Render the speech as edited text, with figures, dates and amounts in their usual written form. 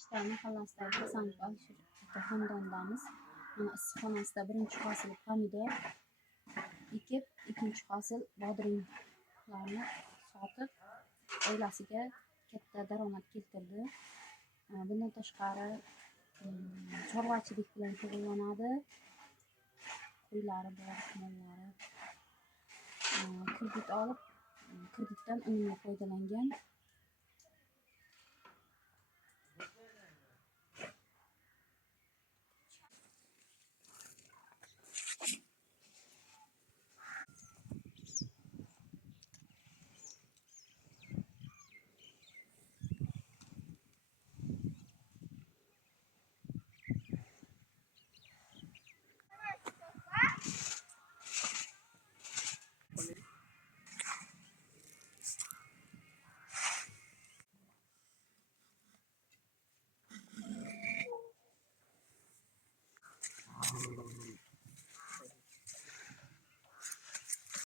Qishloq mahallasidagi Hasanov Alisher aka xonadonidamiz. Mana issiqxonasida birinchi hosil pomidor ekib, ikkinchi hosil bodringlarni sotib, oilasiga katta daromad keltirdi. Bundan tashqari chorvachilik bilan shug'ullanadi. Qo'ylari bor, mollari. Kredit olib, kreditdan unumli foydalangan.